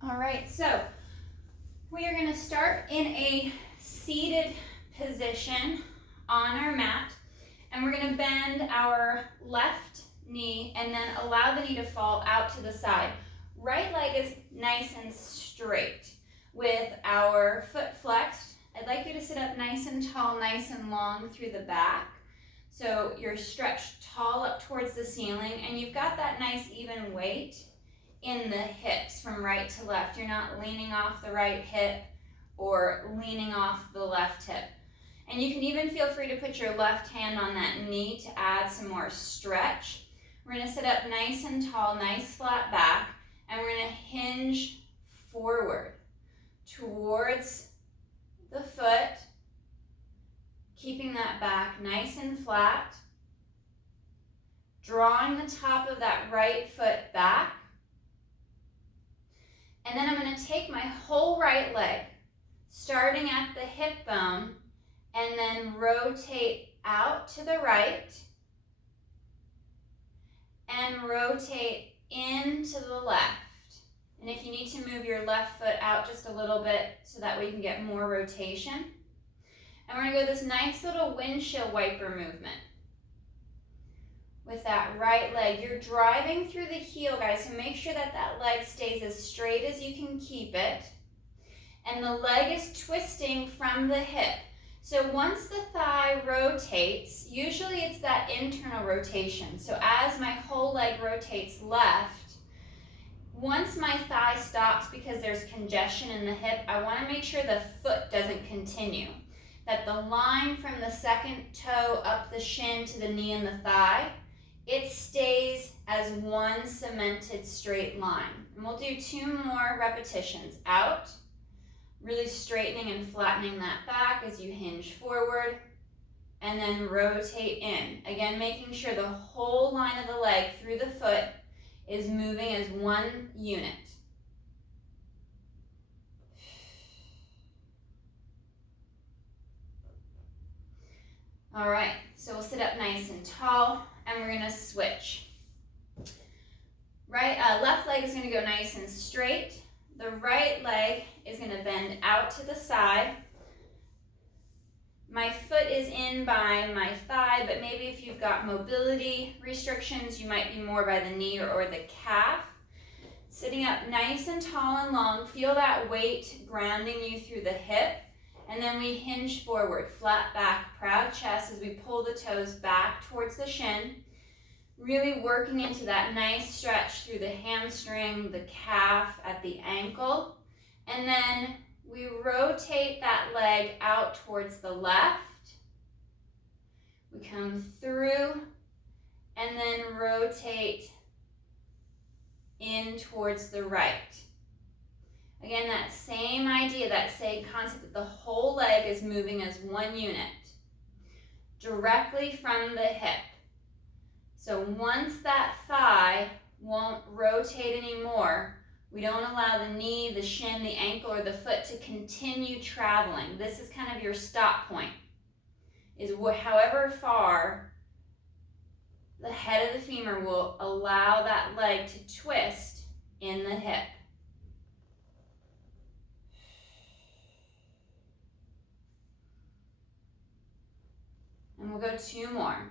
All right, so we are going to start in a seated position on our mat, and we're going to bend our left knee and then allow the knee to fall out to the side. Right leg is nice and straight with our foot flexed. I'd like you to sit up nice and tall, nice and long through the back. So you're stretched tall up towards the ceiling, and you've got that nice even weight in the hips from right to left. You're not leaning off the right hip or leaning off the left hip. And you can even feel free to put your left hand on that knee to add some more stretch. We're going to sit up nice and tall, nice flat back, and we're going to hinge forward towards the foot, keeping that back nice and flat, drawing the top of that right foot back. And then I'm going to take my whole right leg, starting at the hip bone, and then rotate out to the right, and rotate into the left. And if you need to move your left foot out just a little bit so that way you can get more rotation. And we're going to go this nice little windshield wiper movement. With that right leg, you're driving through the heel, guys, so make sure that that leg stays as straight as you can keep it. And the leg is twisting from the hip. So once the thigh rotates, usually it's that internal rotation. So as my whole leg rotates left, once my thigh stops because there's congestion in the hip, I want to make sure the foot doesn't continue. That the line from the second toe up the shin to the knee and the thigh, it stays as one cemented straight line. And we'll do 2 more repetitions. Out, really straightening and flattening that back as you hinge forward, and then rotate in. Again, making sure the whole line of the leg through the foot is moving as one unit. All right, so we'll sit up nice and tall, and we're gonna switch. Left leg is gonna go nice and straight. The right leg is gonna bend out to the side. My foot is in by my thigh, but maybe if you've got mobility restrictions, you might be more by the knee or the calf. Sitting up nice and tall and long, feel that weight grounding you through the hip. And then we hinge forward, flat back, proud chest as we pull the toes back towards the shin. Really working into that nice stretch through the hamstring, the calf, at the ankle. And then we rotate that leg out towards the left. We come through and then rotate in towards the right. Again, that same idea, that same concept that the whole leg is moving as one unit, directly from the hip. So once that thigh won't rotate anymore, we don't allow the knee, the shin, the ankle, or the foot to continue traveling. This is kind of your stop point, is however far the head of the femur will allow that leg to twist in the hip. And we'll go 2 more.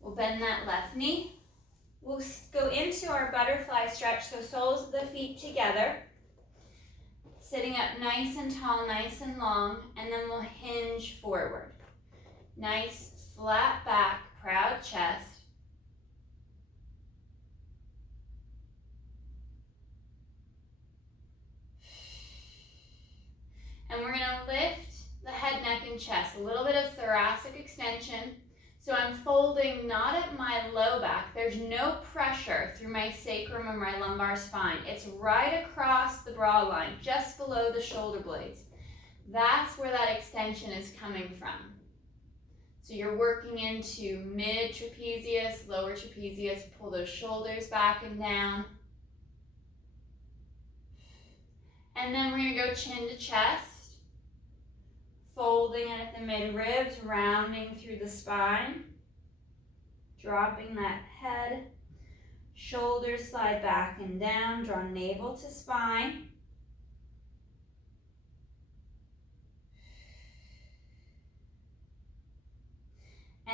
We'll bend that left knee. We'll go into our butterfly stretch, so soles of the feet together, sitting up nice and tall, nice and long, and then we'll hinge forward. Nice flat back, proud chest. And we're going to lift the head, neck, and chest, a little bit of thoracic extension. So I'm folding not at my low back. There's no pressure through my sacrum or my lumbar spine. It's right across the bra line, just below the shoulder blades. That's where that extension is coming from. So you're working into mid trapezius, lower trapezius, pull those shoulders back and down. And then we're going to go chin to chest, folding it at the mid ribs, rounding through the spine, dropping that head, shoulders slide back and down, draw navel to spine.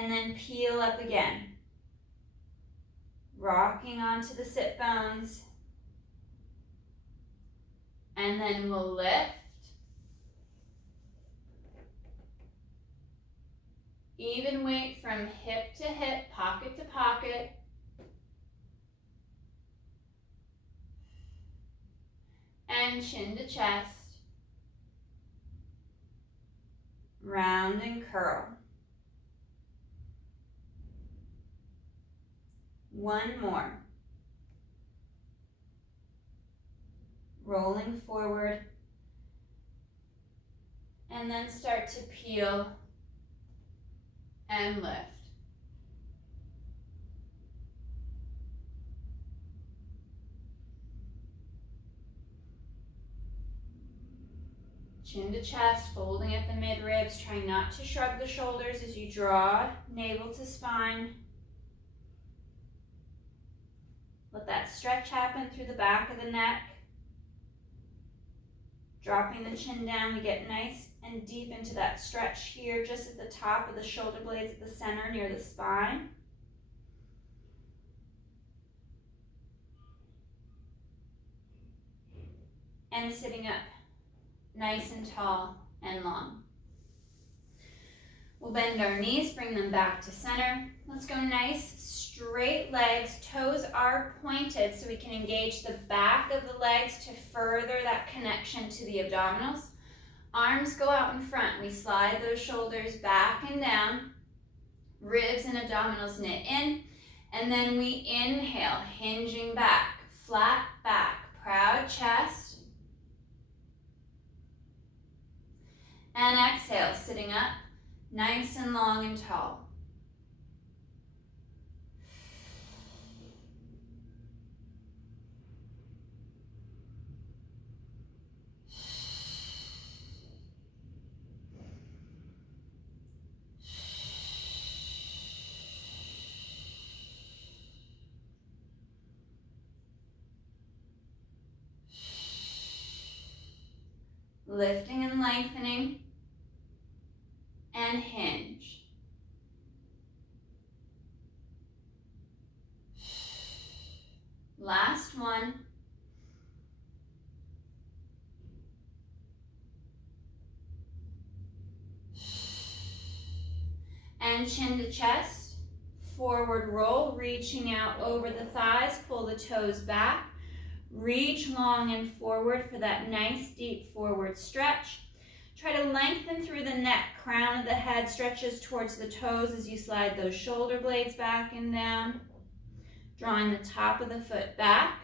And then peel up again, rocking onto the sit bones. And then we'll lift. Even weight from hip to hip, pocket to pocket. And chin to chest. Round and curl. One more. Rolling forward. And then start to peel and lift. Chin to chest, folding at the mid ribs. Try not to shrug the shoulders as you draw navel to spine. Let that stretch happen through the back of the neck. Dropping the chin down, we get nice and deep into that stretch here, just at the top of the shoulder blades at the center near the spine. And sitting up nice and tall and long. We'll bend our knees, bring them back to center. Let's go nice, straight legs. Toes are pointed so we can engage the back of the legs to further that connection to the abdominals. Arms go out in front. We slide those shoulders back and down. Ribs and abdominals knit in. And then we inhale, hinging back, flat back, proud chest. And exhale, sitting up. Nice and long and tall. Lifting and lengthening. And hinge. Last one. And chin to chest. Forward roll, reaching out over the thighs, pull the toes back. Reach long and forward for that nice deep forward stretch. Try to lengthen through the neck, crown of the head stretches towards the toes as you slide those shoulder blades back and down, drawing the top of the foot back.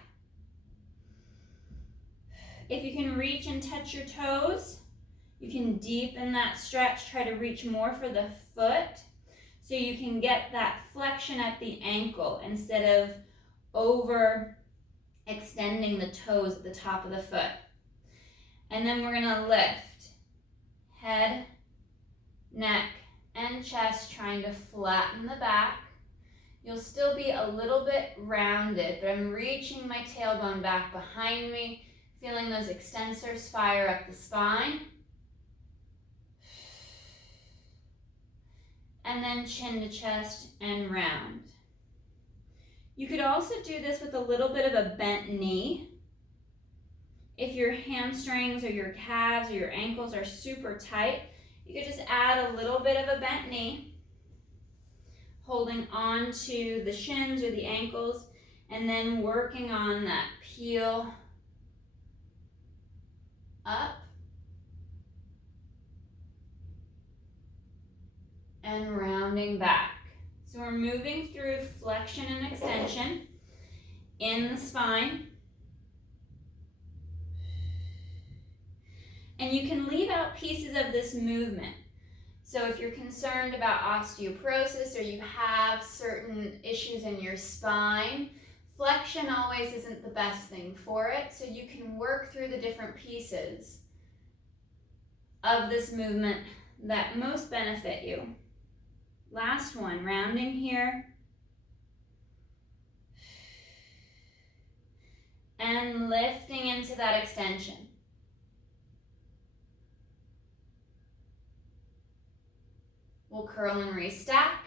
If you can reach and touch your toes, you can deepen that stretch. Try to reach more for the foot so you can get that flexion at the ankle instead of over extending the toes at the top of the foot. And then we're going to lift. Head, neck, and chest, trying to flatten the back. You'll still be a little bit rounded, but I'm reaching my tailbone back behind me, feeling those extensors fire up the spine. And then chin to chest and round. You could also do this with a little bit of a bent knee. If your hamstrings or your calves or your ankles are super tight, you could just add a little bit of a bent knee, holding on to the shins or the ankles, and then working on that peel up and rounding back. So we're moving through flexion and extension in the spine. And you can leave out pieces of this movement. So if you're concerned about osteoporosis or you have certain issues in your spine, flexion always isn't the best thing for it. So you can work through the different pieces of this movement that most benefit you. Last one, rounding here. And lifting into that extension. We'll curl and restack.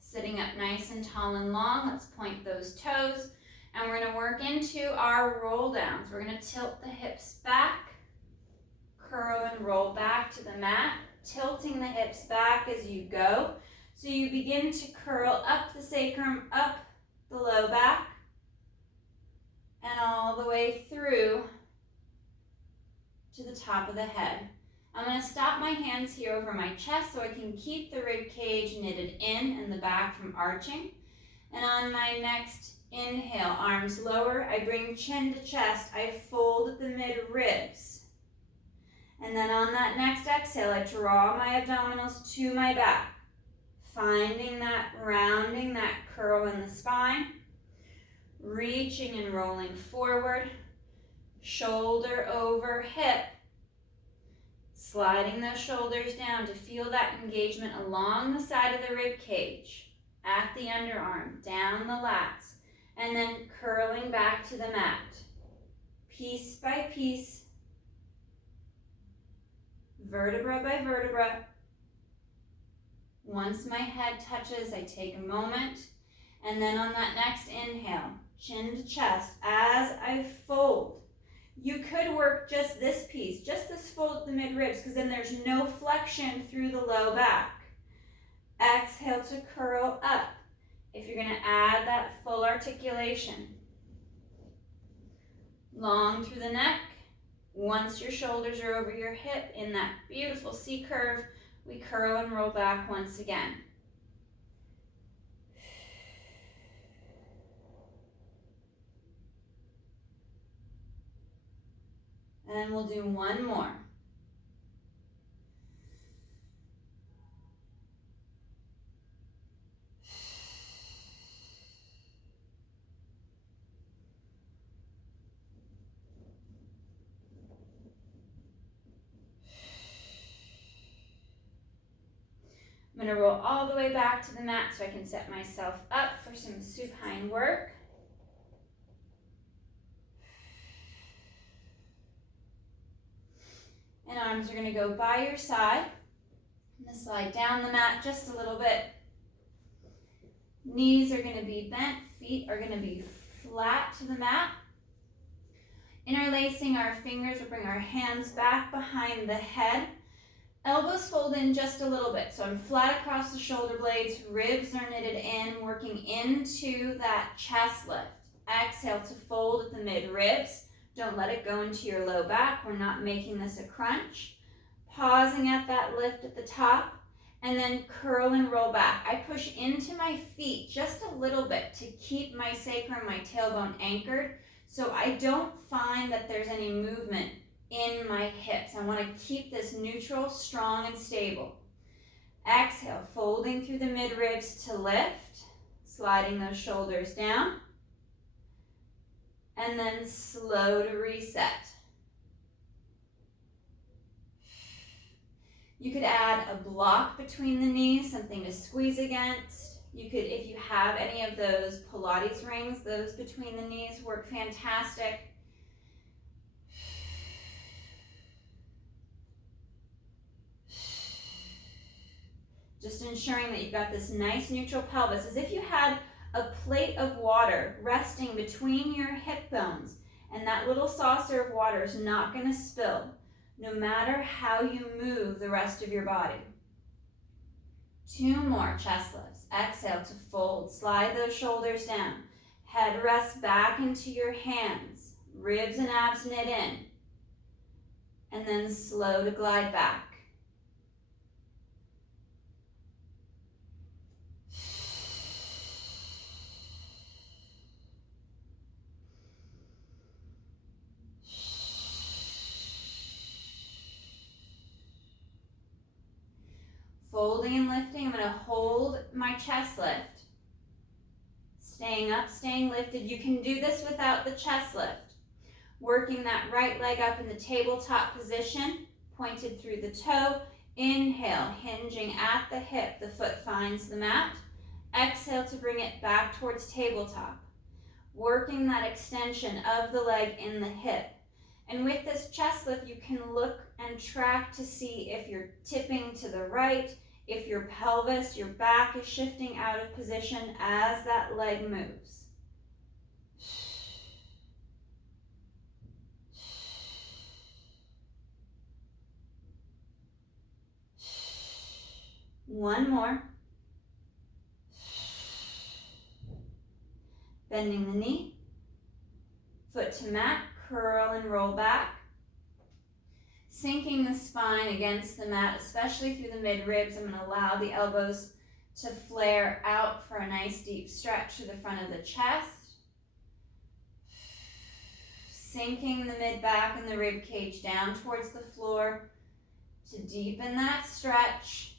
Sitting up nice and tall and long. Let's point those toes. And we're going to work into our roll downs. We're going to tilt the hips back. Curl and roll back to the mat. Tilting the hips back as you go. So you begin to curl up the sacrum, up the low back. And all the way through to the top of the head. I'm going to stop my hands here over my chest so I can keep the rib cage knitted in and the back from arching. And on my next inhale, arms lower, I bring chin to chest, I fold at the mid ribs. And then on that next exhale, I draw my abdominals to my back, finding that rounding, that curl in the spine, reaching and rolling forward, shoulder over hip, sliding those shoulders down to feel that engagement along the side of the rib cage, at the underarm, down the lats, and then curling back to the mat. Piece by piece, vertebra by vertebra. Once my head touches, I take a moment, and then on that next inhale, chin to chest, as I fold. You could work just this piece, just this fold at the mid-ribs, because then there's no flexion through the low back. Exhale to curl up. If you're going to add that full articulation. Long through the neck. Once your shoulders are over your hip in that beautiful C curve, we curl and roll back once again. And then we'll do one more. I'm going to roll all the way back to the mat so I can set myself up for some supine work. And arms are going to go by your side. I'm going to slide down the mat just a little bit. Knees are going to be bent. Feet are going to be flat to the mat. Interlacing our fingers, we'll bring our hands back behind the head. Elbows fold in just a little bit. So I'm flat across the shoulder blades. Ribs are knitted in, working into that chest lift. Exhale to fold at the mid-ribs. Don't let it go into your low back. We're not making this a crunch. Pausing at that lift at the top, and then curl and roll back. I push into my feet just a little bit to keep my sacrum, my tailbone anchored, so I don't find that there's any movement in my hips. I want to keep this neutral, strong, and stable. Exhale, folding through the mid-ribs to lift, sliding those shoulders down. And then slow to reset. You could add a block between the knees, something to squeeze against. You could, if you have any of those Pilates rings, those between the knees work fantastic. Just ensuring that you've got this nice neutral pelvis, as if you had a plate of water resting between your hip bones, and that little saucer of water is not going to spill, no matter how you move the rest of your body. 2 more chest lifts. Exhale to fold, slide those shoulders down, head rests back into your hands, ribs and abs knit in, and then slow to glide back. Folding and lifting. I'm going to hold my chest lift. Staying up, staying lifted. You can do this without the chest lift. Working that right leg up in the tabletop position, pointed through the toe. Inhale, hinging at the hip. The foot finds the mat. Exhale to bring it back towards tabletop. Working that extension of the leg in the hip. And with this chest lift, you can look and track to see if you're tipping to the right, if your pelvis, your back is shifting out of position as that leg moves. One more. Bending the knee, foot to mat, curl and roll back. Sinking the spine against the mat, especially through the mid-ribs. I'm going to allow the elbows to flare out for a nice deep stretch through the front of the chest. Sinking the mid-back and the rib cage down towards the floor to deepen that stretch.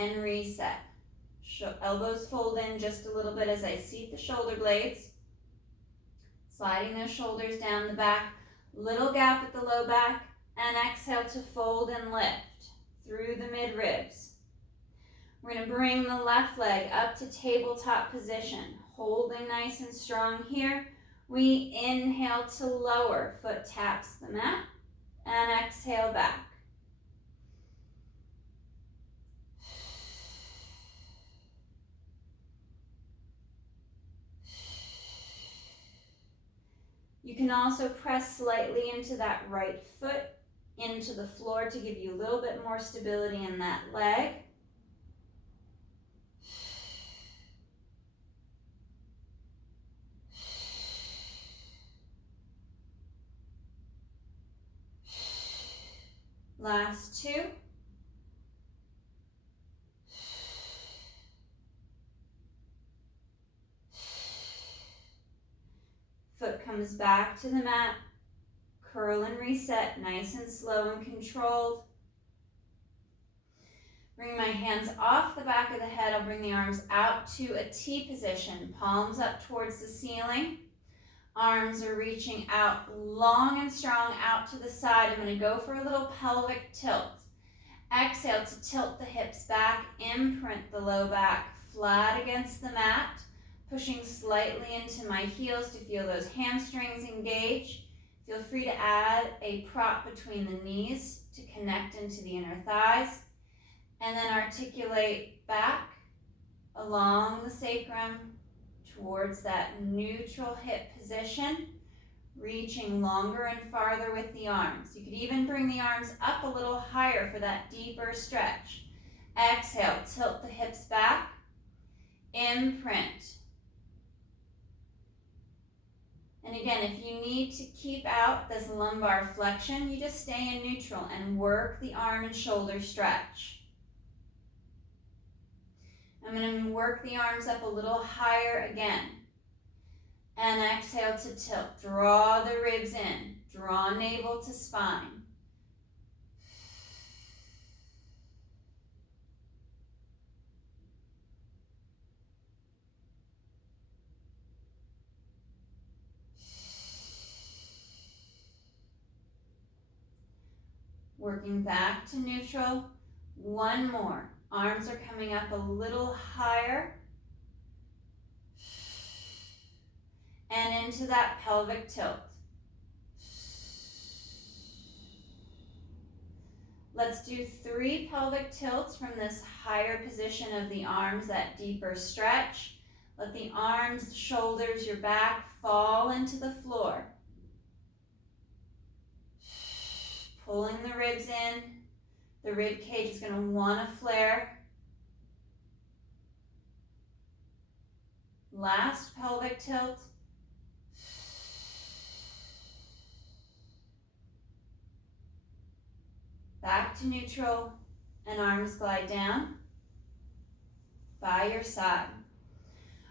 And reset. Elbows fold in just a little bit as I seat the shoulder blades. Sliding those shoulders down the back. Little gap at the low back. And exhale to fold and lift through the mid-ribs. We're going to bring the left leg up to tabletop position. Holding nice and strong here. We inhale to lower. Foot taps the mat. And exhale back. You can also press slightly into that right foot, into the floor to give you a little bit more stability in that leg. Last two. Foot comes back to the mat. Curl and reset, nice and slow and controlled. Bring my hands off the back of the head. I'll bring the arms out to a T position. Palms up towards the ceiling. Arms are reaching out long and strong out to the side. I'm going to go for a little pelvic tilt. Exhale to tilt the hips back. Imprint the low back flat against the mat. Pushing slightly into my heels to feel those hamstrings engage. Feel free to add a prop between the knees to connect into the inner thighs. And then articulate back along the sacrum towards that neutral hip position, reaching longer and farther with the arms. You could even bring the arms up a little higher for that deeper stretch. Exhale, tilt the hips back, imprint. And again, if you need to keep out this lumbar flexion, you just stay in neutral and work the arm and shoulder stretch. I'm going to work the arms up a little higher again. And exhale to tilt. Draw the ribs in. Draw navel to spine. Working back to neutral. One more. Arms are coming up a little higher. And into that pelvic tilt. Let's do 3 pelvic tilts from this higher position of the arms, that deeper stretch. Let the arms, shoulders, your back fall into the floor. Pulling the ribs in. The rib cage is going to want to flare. Last pelvic tilt. Back to neutral, and arms glide down by your side.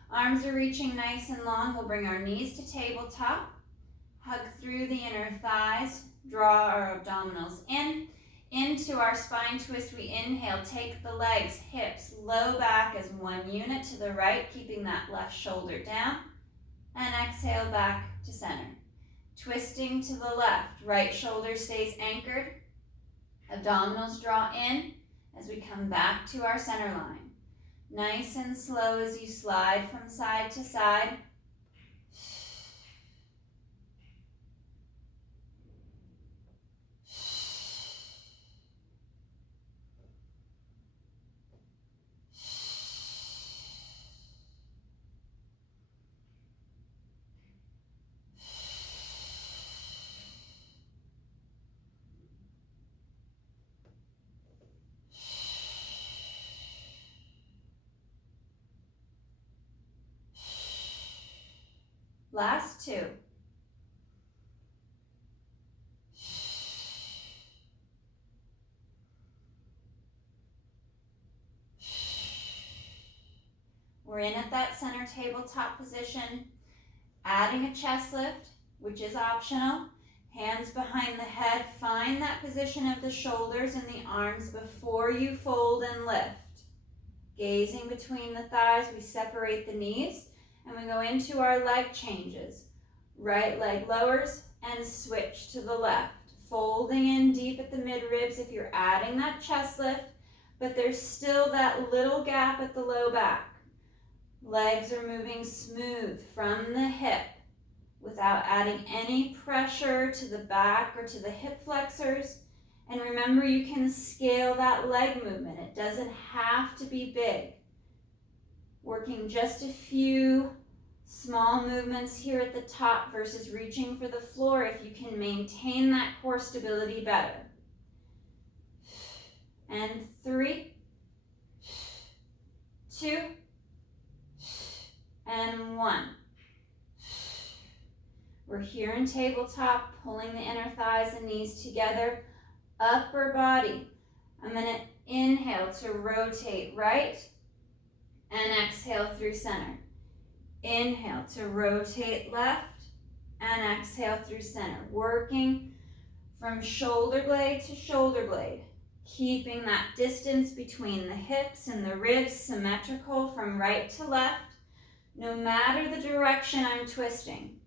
Arms are reaching nice and long. We'll bring our knees to tabletop. Hug through the inner thighs. Draw our abdominals in. Into our spine twist, we inhale. Take the legs, hips, low back as one unit to the right, keeping that left shoulder down. And exhale back to center. Twisting to the left. Right shoulder stays anchored. Abdominals draw in as we come back to our center line. Nice and slow as you slide from side to side. Last two. We're in at that center tabletop position, adding a chest lift, which is optional. Hands behind the head, find that position of the shoulders and the arms before you fold and lift. Gazing between the thighs, we separate the knees and we go into our leg changes. Right leg lowers and switch to the left. Folding in deep at the mid-ribs if you're adding that chest lift, but there's still that little gap at the low back. Legs are moving smooth from the hip without adding any pressure to the back or to the hip flexors. And remember, you can scale that leg movement. It doesn't have to be big. Working just a few small movements here at the top versus reaching for the floor if you can maintain that core stability better. And 3, 2, and 1. We're here in tabletop, pulling the inner thighs and knees together. Upper body. I'm going to inhale to rotate right and exhale through center. Inhale to rotate left and exhale through center. Working from shoulder blade to shoulder blade. Keeping that distance between the hips and the ribs symmetrical from right to left, no matter the direction I'm twisting.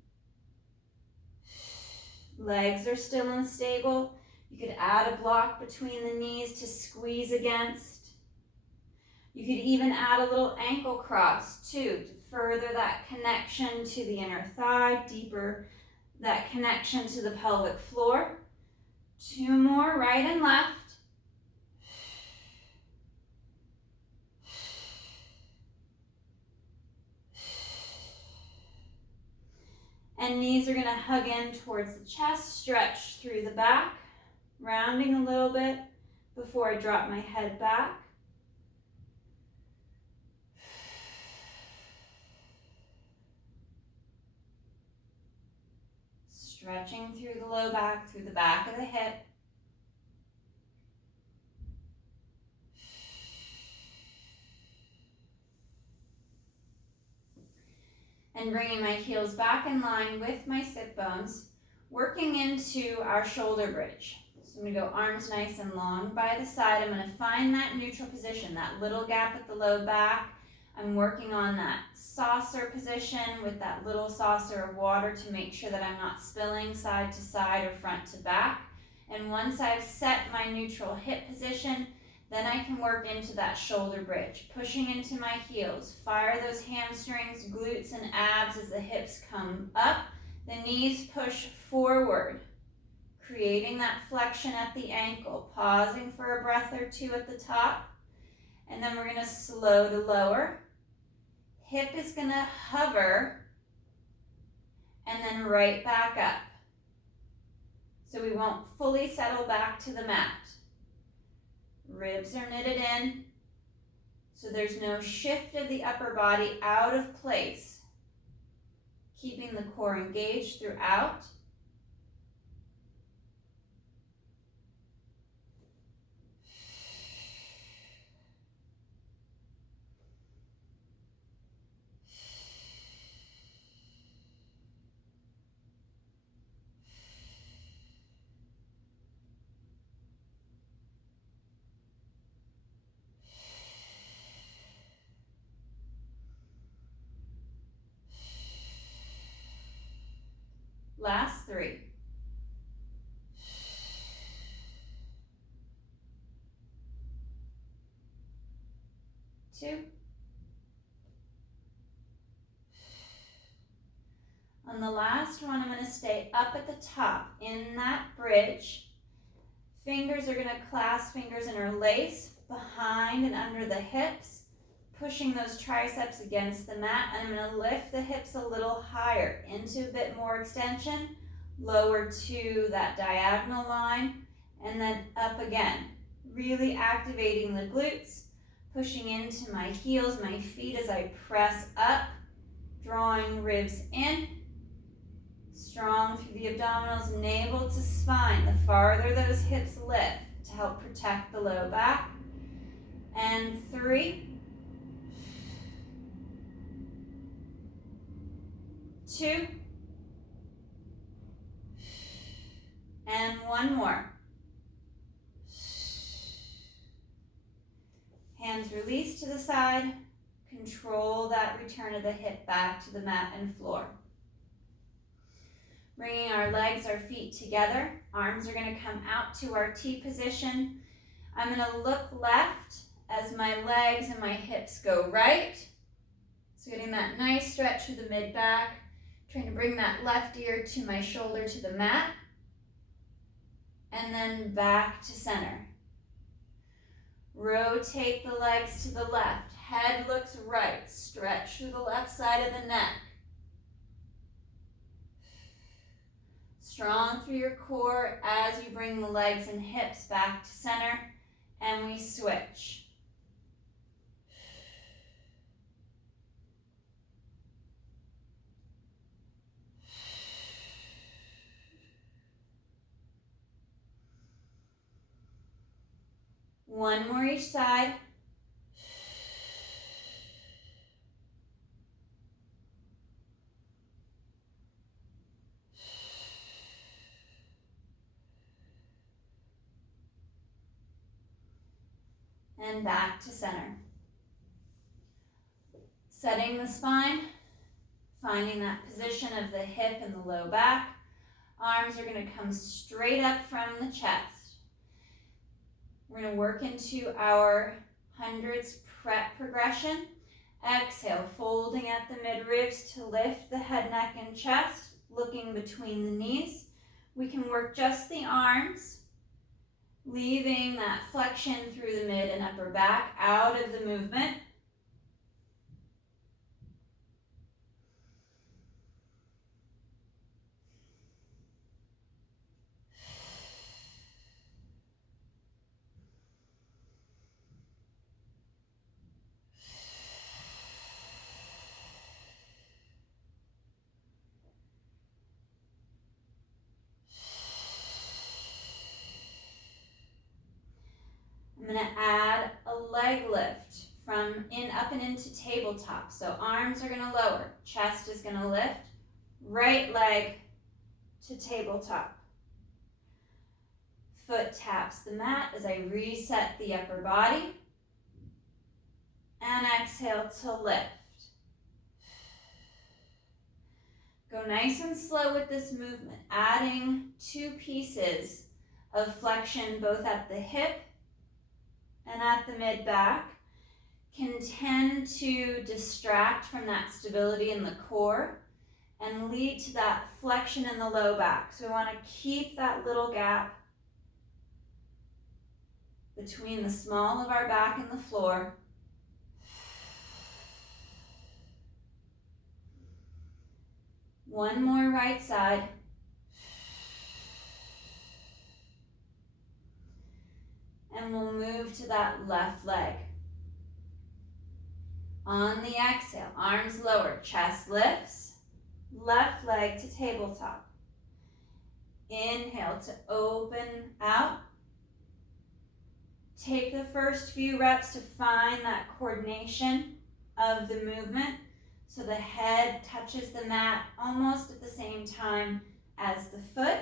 Legs are still unstable. You could add a block between the knees to squeeze against. You could even add a little ankle cross too to further that connection to the inner thigh, deeper that connection to the pelvic floor. 2 more, right and left. And knees are going to hug in towards the chest, stretch through the back, rounding a little bit before I drop my head back. Stretching through the low back, through the back of the hip. And bringing my heels back in line with my sit bones, working into our shoulder bridge. So I'm going to go arms nice and long by the side. I'm going to find that neutral position, that little gap at the low back. I'm working on that saucer position with that little saucer of water to make sure that I'm not spilling side to side or front to back. And once I've set my neutral hip position, then I can work into that shoulder bridge, pushing into my heels. Fire those hamstrings, glutes, and abs as the hips come up. The knees push forward, creating that flexion at the ankle. Pausing for a breath or two at the top. And then we're going to slow to lower. Hip is going to hover and then right back up. So we won't fully settle back to the mat. Ribs are knitted in, so there's no shift of the upper body out of place. Keeping the core engaged throughout. Last 3. 2. On the last one, I'm going to stay up at the top in that bridge. Fingers are going to clasp, fingers interlace behind and under the hips, pushing those triceps against the mat. And I'm going to lift the hips a little higher into a bit more extension, lower to that diagonal line, and then up again. Really activating the glutes, pushing into my heels, my feet as I press up, drawing ribs in. Strong through the abdominals, navel to spine. The farther those hips lift to help protect the low back. And 3, 2, and 1 more. Hands release to the side. Control that return of the hip back to the mat and floor. Bringing our legs, our feet together. Arms are going to come out to our T position. I'm going to look left as my legs and my hips go right. So getting that nice stretch through the mid-back. Trying to bring that left ear to my shoulder to the mat. And then back to center. Rotate the legs to the left. Head looks right. Stretch through the left side of the neck. Strong through your core as you bring the legs and hips back to center, and we switch. One more each side. And back to center. Setting the spine, finding that position of the hip and the low back. Arms are going to come straight up from the chest. We're going to work into our hundreds prep progression. Exhale, folding at the midribs to lift the head, neck, and chest, looking between the knees. We can work just the arms, leaving that flexion through the mid and upper back out of the movement. I'm going to add a leg lift from up and into tabletop. So arms are going to lower, chest is going to lift, right leg to tabletop. Foot taps the mat as I reset the upper body. And exhale to lift. Go nice and slow with this movement, adding 2 pieces of flexion both at the hip and at the mid-back can tend to distract from that stability in the core and lead to that flexion in the low back. So we want to keep that little gap between the small of our back and the floor. One more right side. And we'll move to that left leg. On the exhale, arms lower, chest lifts, left leg to tabletop. Inhale to open out. Take the first few reps to find that coordination of the movement so the head touches the mat almost at the same time as the foot.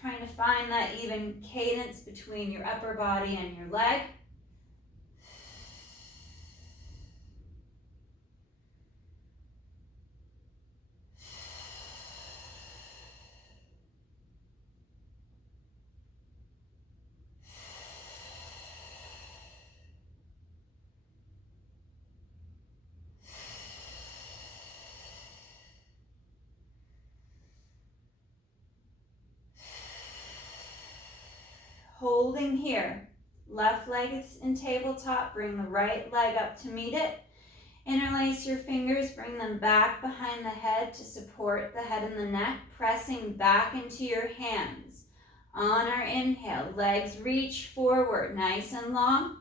Trying to find that even cadence between your upper body and your leg. holding here. Left leg is in tabletop, bring the right leg up to meet it. Interlace your fingers, bring them back behind the head to support the head and the neck, pressing back into your hands. On our inhale, legs reach forward, nice and long,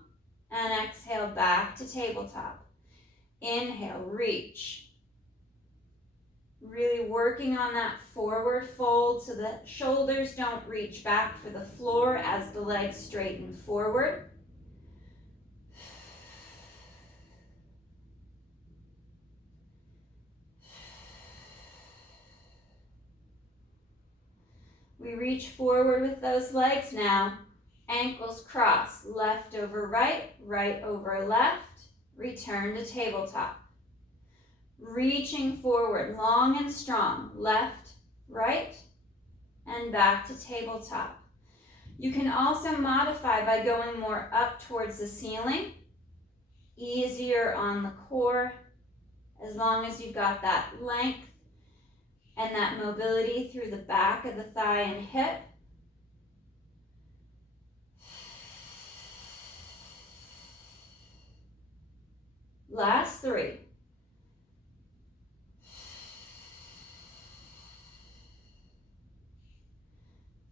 and exhale back to tabletop. Inhale, reach. Really working on that forward fold so the shoulders don't reach back for the floor as the legs straighten forward. We reach forward with those legs now. Ankles cross, left over right, right over left. Return to tabletop. Reaching forward, long and strong, left, right, and back to tabletop. You can also modify by going more up towards the ceiling, easier on the core, as long as you've got that length and that mobility through the back of the thigh and hip. Last 3.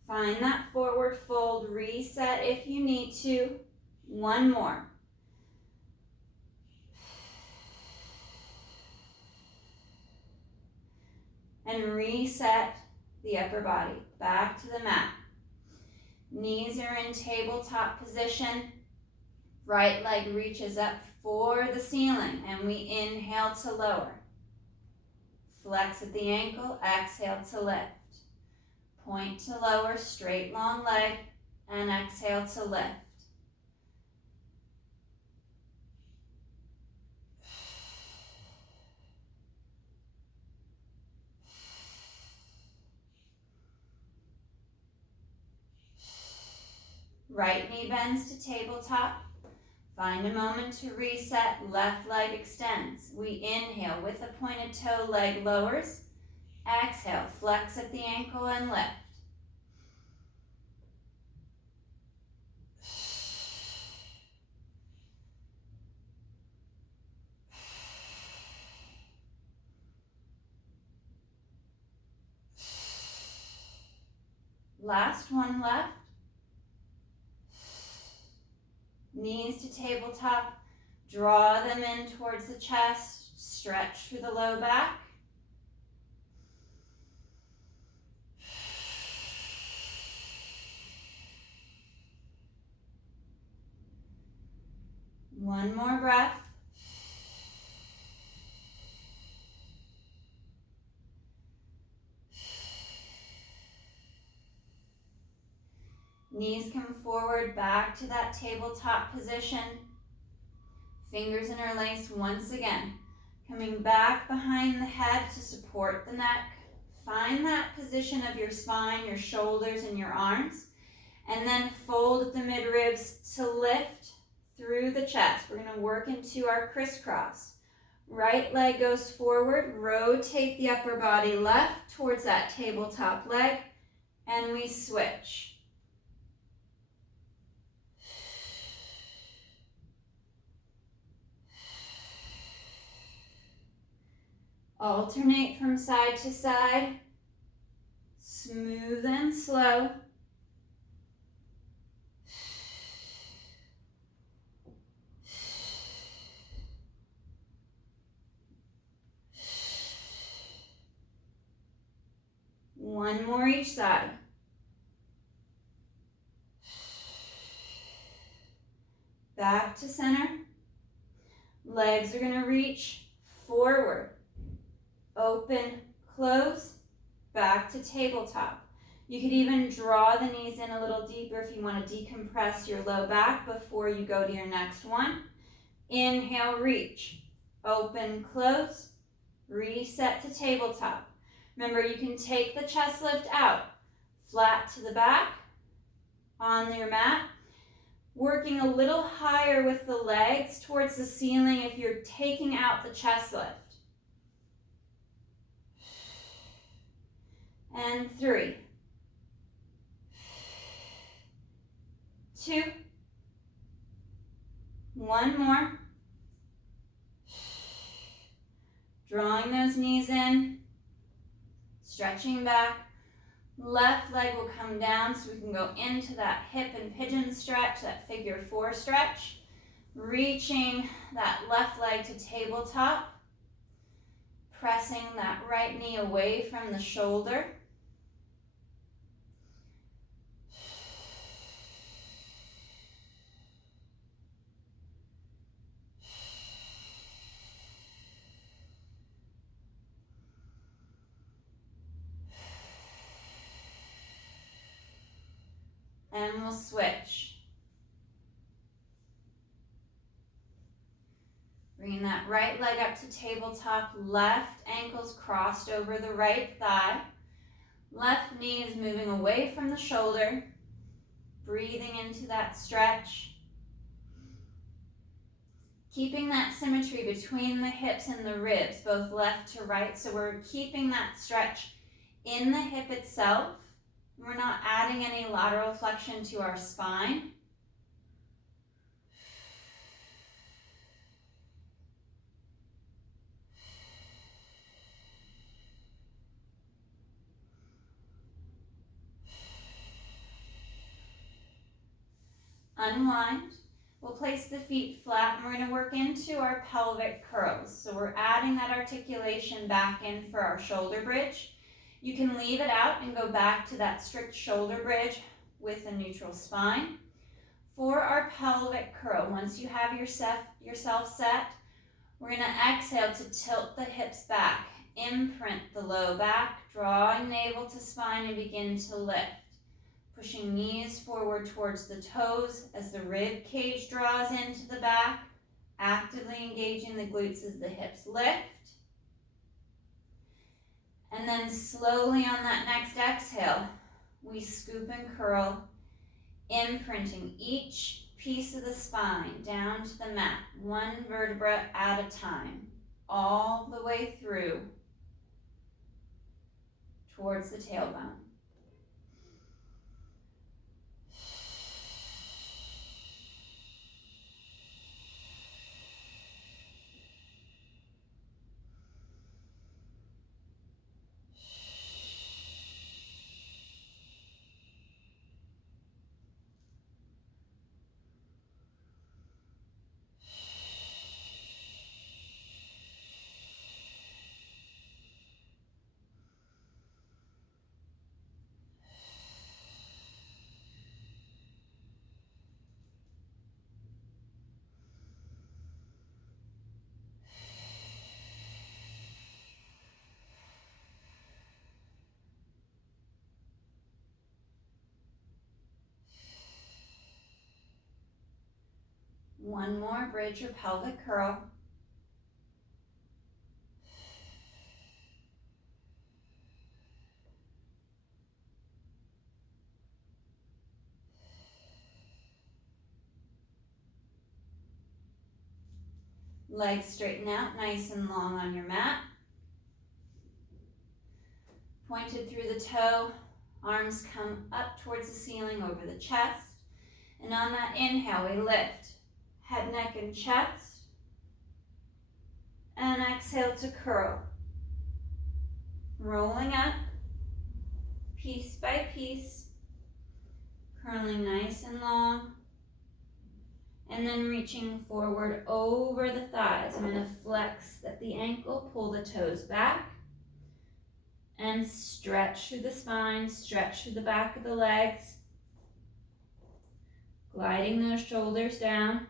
Find that forward fold, reset if you need to. 1 more. And reset the upper body, back to the mat. Knees are in tabletop position. Right leg reaches up for the ceiling, and we inhale to lower. Flex at the ankle, exhale to lift. Point to lower, straight long leg, and exhale to lift. Right knee bends to tabletop. Find a moment to reset, left leg extends. We inhale with a pointed toe, leg lowers. Exhale, flex at the ankle and lift. Last one left. Knees to tabletop. Draw them in towards the chest. Stretch through the low back. One more breath. Knees come forward, back to that tabletop position. Fingers interlace once again. Coming back behind the head to support the neck. Find that position of your spine, your shoulders, and your arms. And then fold at the midribs to lift through the chest. We're going to work into our crisscross. Right leg goes forward. Rotate the upper body left towards that tabletop leg. And we switch. Alternate from side to side, smooth and slow. One more each side. Back to center. Legs are going to reach forward. Open, close, back to tabletop. You could even draw the knees in a little deeper if you want to decompress your low back before you go to your next one. Inhale, reach. Open, close, reset to tabletop. Remember, you can take the chest lift out, flat to the back on your mat. Working a little higher with the legs towards the ceiling if you're taking out the chest lift. And 3. 2. 1 more. Drawing those knees in, stretching back. Left leg will come down so we can go into that hip and pigeon stretch, that figure 4 stretch. Reaching that left leg to tabletop. Pressing that right knee away from the shoulder. And we'll switch. Bringing that right leg up to tabletop, left ankle's crossed over the right thigh. Left knee is moving away from the shoulder. Breathing into that stretch. Keeping that symmetry between the hips and the ribs, both left to right. So we're keeping that stretch in the hip itself. We're not adding any lateral flexion to our spine. Unwind. We'll place the feet flat and we're going to work into our pelvic curls. So we're adding that articulation back in for our shoulder bridge. You can leave it out and go back to that strict shoulder bridge with a neutral spine. For our pelvic curl, once you have yourself set, we're going to exhale to tilt the hips back, imprint the low back, drawing navel to spine and begin to lift. Pushing knees forward towards the toes as the rib cage draws into the back, actively engaging the glutes as the hips lift. And then slowly on that next exhale, we scoop and curl, imprinting each piece of the spine down to the mat, one vertebra at a time, all the way through towards the tailbone. One more, bridge your pelvic curl. Legs straighten out nice and long on your mat. Pointed through the toe, arms come up towards the ceiling over the chest. And on that inhale, we lift head, neck, and chest. And exhale to curl. Rolling up, piece by piece, curling nice and long. And then reaching forward over the thighs. I'm going to flex at the ankle, pull the toes back. And stretch through the spine, stretch through the back of the legs. Gliding those shoulders down.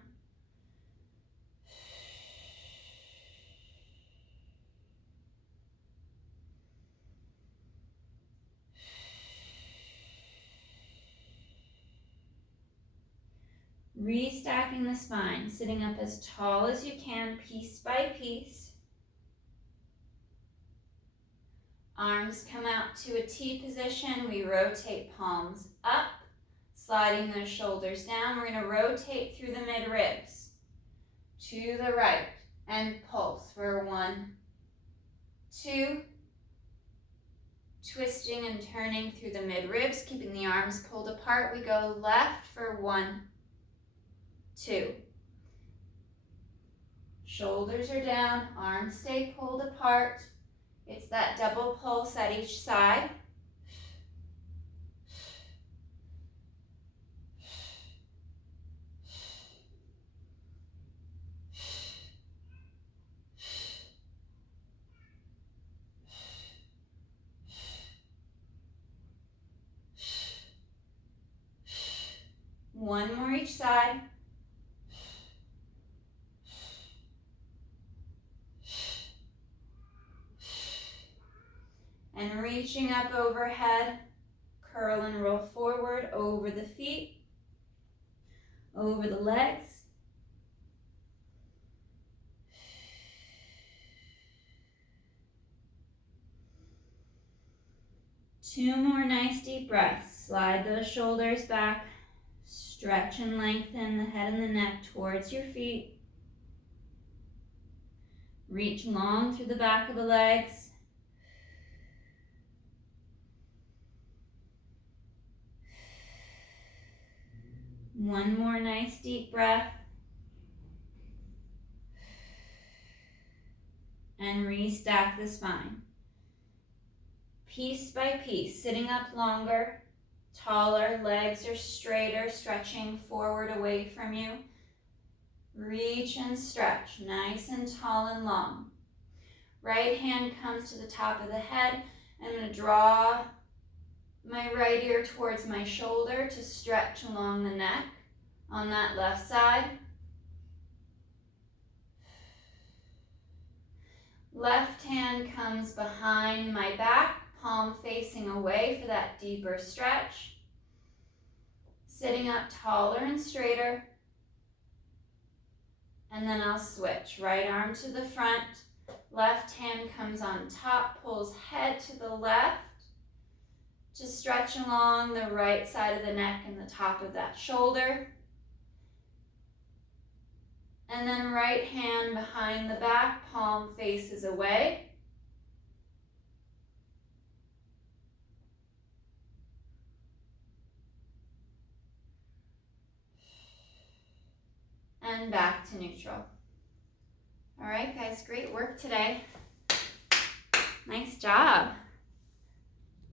Restacking the spine, sitting up as tall as you can, piece by piece. Arms come out to a T position. We rotate palms up, sliding those shoulders down. We're going to rotate through the mid-ribs to the right and pulse for 1, 2, Twisting and turning through the mid-ribs, keeping the arms pulled apart. We go left for 1, 2. Shoulders are down, arms stay pulled apart. It's that double pulse at each side. One more each side. And reaching up overhead, curl and roll forward over the feet, over the legs. Two more nice deep breaths. Slide those shoulders back. Stretch and lengthen the head and the neck towards your feet. Reach long through the back of the legs. One more nice deep breath. And restack the spine. Piece by piece, sitting up longer, taller, legs are straighter, stretching forward away from you. Reach and stretch, nice and tall and long. Right hand comes to the top of the head. I'm going to draw my right ear towards my shoulder to stretch along the neck on that left side. Left hand comes behind my back, palm facing away for that deeper stretch. Sitting up taller and straighter. And then I'll switch. Right arm to the front. Left hand comes on top, pulls head to the left to stretch along the right side of the neck and the top of that shoulder. And then right hand behind the back, palm faces away. And back to neutral. All right, guys, great work today. Nice job.